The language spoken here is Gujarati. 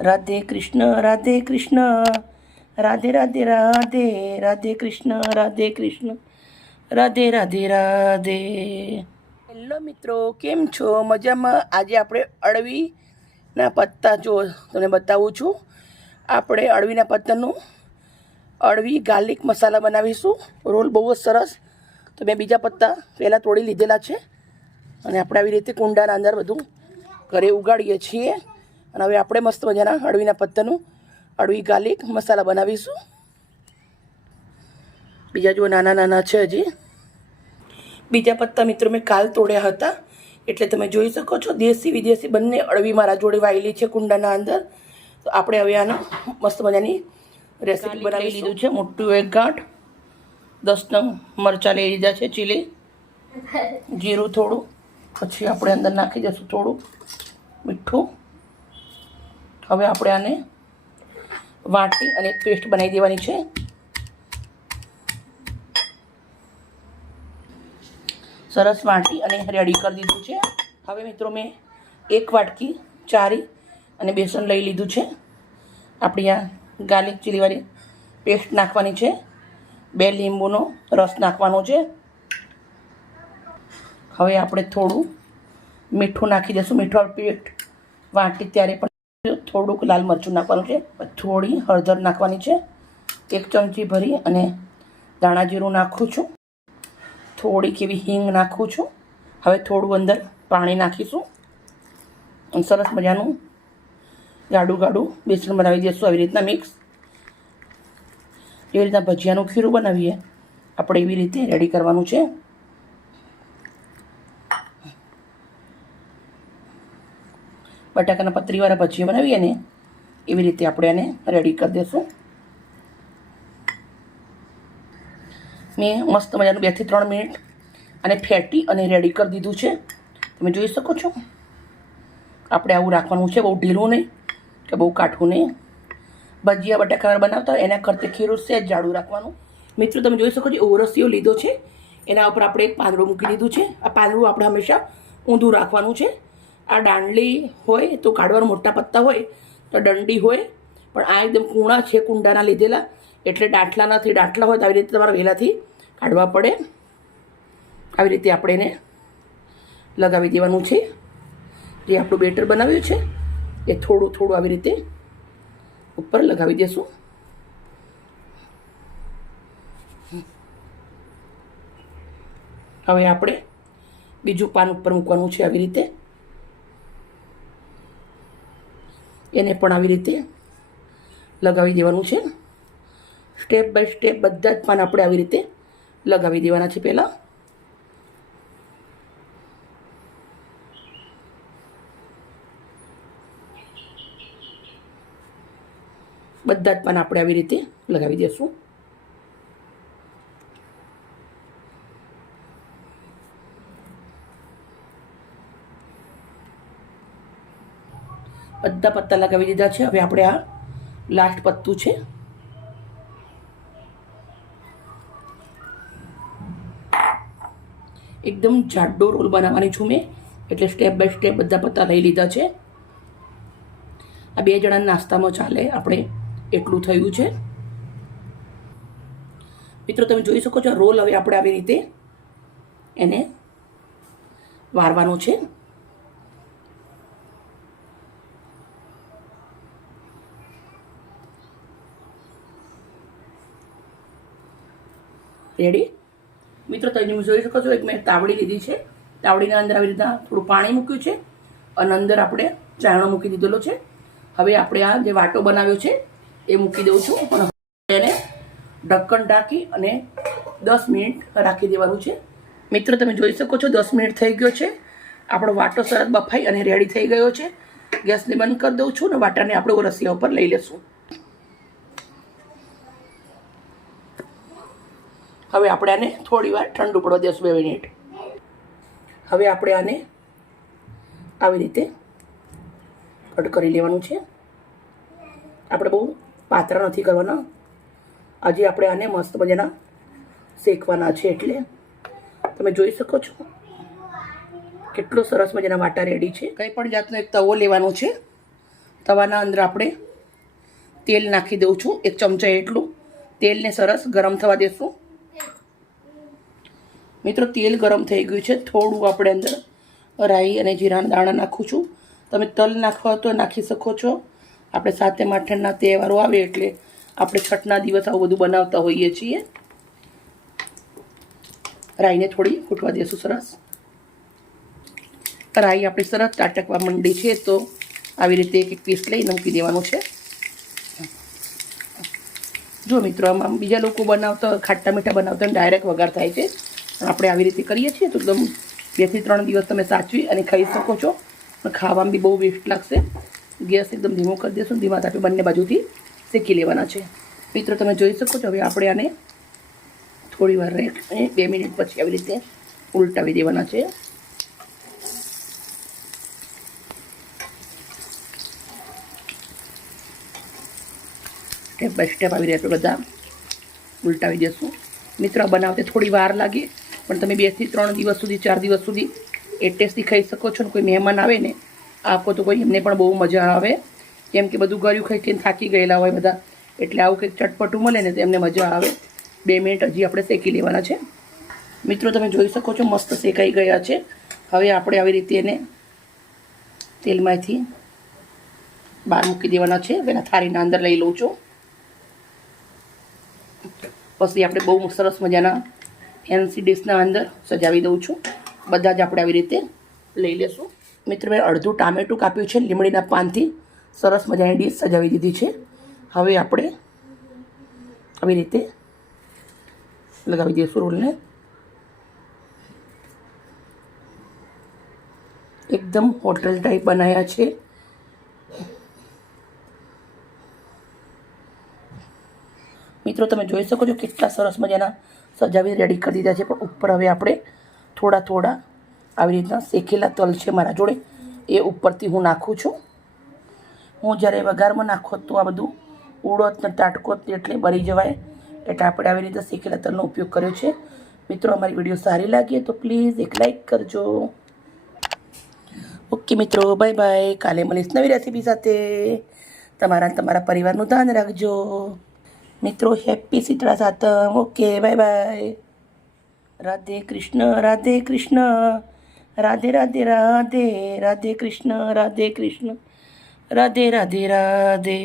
રાધે કૃષ્ણ રાધે કૃષ્ણ, રાધે રાધે રાધે, રાધે કૃષ્ણ રાધે કૃષ્ણ, રાધે રાધે રાધે. હેલો મિત્રો, કેમ છો? મજામાં? આજે આપણે અળવીના પત્તા જો તમને બતાવું છું. આપણે અળવીના પત્તાનું અળવી ગાર્લિક મસાલા બનાવીશું. રોલ બહુ જ સરસ. તો મેં બીજા પત્તા પહેલાં તોડી લીધેલા છે અને આપણે આવી રીતે કુંડાના અંદર બધું ઘરે ઉગાડીએ છીએ. અને હવે આપણે મસ્ત મજાના અળવીના પત્તાનું અળવી ગાર્લિક મસાલા બનાવીશું. બીજા જો નાના નાના છે હજી. બીજા પત્તા મિત્રો મેં કાલ તોડ્યા હતા, એટલે તમે જોઈ શકો છો દેશી વિદેશી બંને અળવી મારા જોડે વાયેલી છે કુંડાના અંદર. તો આપણે હવે આનો મસ્ત મજાની રેસીપી બનાવી લીધું છે. મોટું એક ગાંઠ, 10 નંગ મરચાં લઈ લીધા છે, ચીલી, જીરું થોડું, પછી આપણે અંદર નાખી દઈશું થોડું મીઠું. હવે આપણે આને વાટી અને પેસ્ટ બનાવી દેવાની છે. સરસ વાટી અને રેડી કરી દીધું છે. હવે મિત્રો મેં 1 વાટકી ચારી અને બેસન લઈ લીધું છે. આપણી આ ગાર્લિક ચીલીવાળી પેસ્ટ નાખવાની છે. 2 લીંબુનો રસ નાખવાનો છે. હવે આપણે થોડું મીઠું નાખી દઈશું. મીઠું પેસ્ટ વાટી ત્યારે પણ થોડુંક લાલ મરચું નાખવાનું છે. થોડી હળદર નાખવાની છે. 1 ચમચી ભરી અને ધાણા જીરું નાખું છું. થોડીક એવી હિંગ નાખું છું. હવે થોડું અંદર પાણી નાખીશું અને સરસ મજાનું ગાડું ગાડું બેસન બનાવી દઈશું. આવી રીતના મિક્સ, એવી રીતના ભજીયાનું ખીરું બનાવીએ આપણે એવી રીતે રેડી કરવાનું છે. બટાકાના પતરીવાળા ભજીયા બનાવીએ ને એવી રીતે આપણે આને રેડી કરી દઈશું. મેં મસ્ત મજાનું 2 થી 3 મિનિટ અને ફેટી અને રેડી કરી દીધું છે. તમે જોઈ શકો છો. આપણે આવું રાખવાનું છે, બહુ ઢીલું નહીં કે બહુ કાઠું નહીં. ભજીયા બટાકાવાળા બનાવતા હોય એના કરતાં ખીરું સહેજ જાડું રાખવાનું. મિત્રો તમે જોઈ શકો છો ઓરસીઓ લીધો છે, એના ઉપર આપણે એક પાંદડું મૂકી દીધું છે. આ પાંદડું આપણે હંમેશા ઊંધું રાખવાનું છે. આ દાંડલી હોય તો કાઢવાનું, મોટા પત્તા હોય તો દંડી હોય, પણ આ એકદમ કૂણા છે કુંડાના લીધેલા, એટલે દાંઠલા નથી. દાંઠલા હોય તો આવી રીતે તમારે વહેલાથી કાઢવા પડે. આવી રીતે આપણે એને લગાવી દેવાનું છે. જે આપણું બેટર બનાવ્યું છે એ થોડું થોડું આવી રીતે ઉપર લગાવી દેશું. હવે આપણે બીજું પાન ઉપર મૂકવાનું છે. આવી રીતે એને પણ આવી રીતે લગાવી દેવાનું છે. સ્ટેપ બાય સ્ટેપ બધા જ પાન આપણે આવી રીતે લગાવી દેવાના છે. પહેલાં બધા જ પાન આપણે આવી રીતે લગાવી દઈશું. બધા પત્તા લગાવી દીધા છે. હવે આપણે આ લાસ્ટ પત્તું છે. એકદમ જાડો રોલ બનાવવાની છું મેં, એટલે સ્ટેપ બાય સ્ટેપ બધા પત્તા લઈ લીધા છે. આ 2 જણાના નાસ્તામાં ચાલે આપણે એટલું થયું છે. મિત્રો તમે જોઈ શકો છો રોલ હવે આપણે આવી રીતે એને વારવાનું છે. રેડી મિત્રો, તમે જોઈ શકો છો એક મેં તાવડી લીધી છે. તાવડીના અંદર આવી રીતના થોડું પાણી મૂક્યું છે અને અંદર આપણે ચાયણો મૂકી દીધેલો છે. હવે આપણે આ જે વાટો બનાવ્યો છે એ મૂકી દઉં છું અને એને ઢક્કણ ઢાંકી અને 10 મિનિટ રાખી દેવાનું છે. મિત્રો તમે જોઈ શકો છો 10 મિનિટ થઈ ગયો છે. આપણો વાટો સરસ બફાઈ અને રેડી થઈ ગયો છે. ગેસને બંધ કરી દઉં છું અને વાટાને આપણે રસિયા ઉપર લઈ લેશું. હવે આપણે આને થોડી વાર ઠંડુ પડવા દઈશું, 2 મિનિટ. હવે આપણે આને આવી રીતે કટ કરી લેવાનું છે. આપણે બહુ પાતળા નથી કરવાના. હજી આપણે આને મસ્ત મજાના શેકવાના છે. એટલે તમે જોઈ શકો છો કેટલો સરસ મજાના વાટા રેડી છે. કંઈ પણ જાતનો એક તવો લેવાનો છે. તવાના અંદર આપણે તેલ નાખી દઉં છું, 1 ચમચા એટલું. તેલને સરસ ગરમ થવા દેશું. મિત્રો તેલ ગરમ થઈ ગયું છે. થોડું આપણે અંદર રાઈ અને જીરાના દાણા નાખું છું. તમે તલ નાખવા તો નાખી શકો છો. આપણે 7 આઠમના તહેવારો આવે એટલે આપણે છઠના દિવસ આવું બધું બનાવતા હોઈએ છીએ. રાઈને થોડી ફૂટવા દેશું સરસ. રાઈ આપણી સરસ તાટકવા માંડી છે તો આવી રીતે એક પીસ લઈને મૂકી દેવાનું છે. જો મિત્રો, આમાં બીજા લોકો બનાવતા ખાટા મીઠા બનાવતા ડાયરેક્ટ વઘાર થાય છે. આપણે આવી રીતે કરીએ છીએ તો એકદમ 2 થી 3 દિવસ તમે સાચવી અને ખાઈ શકો છો. પણ ખાવામાં બી બહુ બેસ્ટ લાગશે. ગેસ એકદમ ધીમો કરી દેશું. ધીમા તાપે બંને બાજુથી શેકી લેવાના છે. મિત્રો તમે જોઈ શકો છો. હવે આપણે આને થોડી વાર 2 મિનિટ પછી આવી રીતે ઉલટાવી દેવાના છે. સ્ટેપ બાય સ્ટેપ આવી રીતે બધા ઉલટાવી દેશું. મિત્રો બનાવતે થોડી વાર લાગે પણ તમે 2 થી 3 દિવસ સુધી 4 દિવસ સુધી એ ટેસ્ટથી ખાઈ શકો છો. કોઈ મહેમાન આવે ને આપો તો કોઈ એમને પણ બહુ મજા આવે. કેમ કે બધું ગળ્યું ખાઈ ખાઈને થાકી ગયેલા હોય બધા, એટલે આવું કંઈક ચટપટું મળે ને તો એમને મજા આવે. 2 મિનિટ હજી આપણે શેકી લેવાના છે. મિત્રો તમે જોઈ શકો છો મસ્ત શેકાઈ ગયા છે. હવે આપણે આવી રીતે એને તેલમાંથી બહાર મૂકી દેવાના છે. પહેલાં થાળીના અંદર લઈ લઉં છું. પછી આપણે બહુ સરસ મજાના ફેન્સી ડીશના અંદર સજાવી દઉં છું. બધા જ આપણે આવી રીતે લઈ લેશું. મિત્રો મેં અડધું ટામેટું કાપ્યું છે. લીમડીના પાનથી સરસ મજાની ડીશ સજાવી દીધી છે. હવે આપણે આવી રીતે લગાવી દઈશું રોલને. એકદમ હોટલ ટાઈપ બનાવ્યા છે. મિત્રો તમે જોઈ શકો છો કેટલા સરસ મજાના સજાવી રેડી કરી દીધા છે. પણ ઉપર હવે આપણે થોડા આવી રીતના શેકેલા તલ છે મારા જોડે, એ ઉપરથી હું નાખું છું. હું જ્યારે વઘારમાં નાખો તો આ બધું ઉડોત ને તાટકોત એટલે બળી જવાય, એટલે આપણે આવી રીતે શેકેલા તલનો ઉપયોગ કર્યો છે. મિત્રો અમારી વિડીયો સારી લાગી તો પ્લીઝ એક લાઈક કરજો. ઓકે મિત્રો, બાય બાય. કાલે મળીશ નવી રેસીપી સાથે. તમારા પરિવારનું ધ્યાન રાખજો. મિત્રો happy Shitala Satam. Okay, bye bye. Radhe Krishna, Radhe Krishna, Radhe Radhe Radhe, Radhe Krishna, Radhe Krishna, Radhe Radhe Radhe.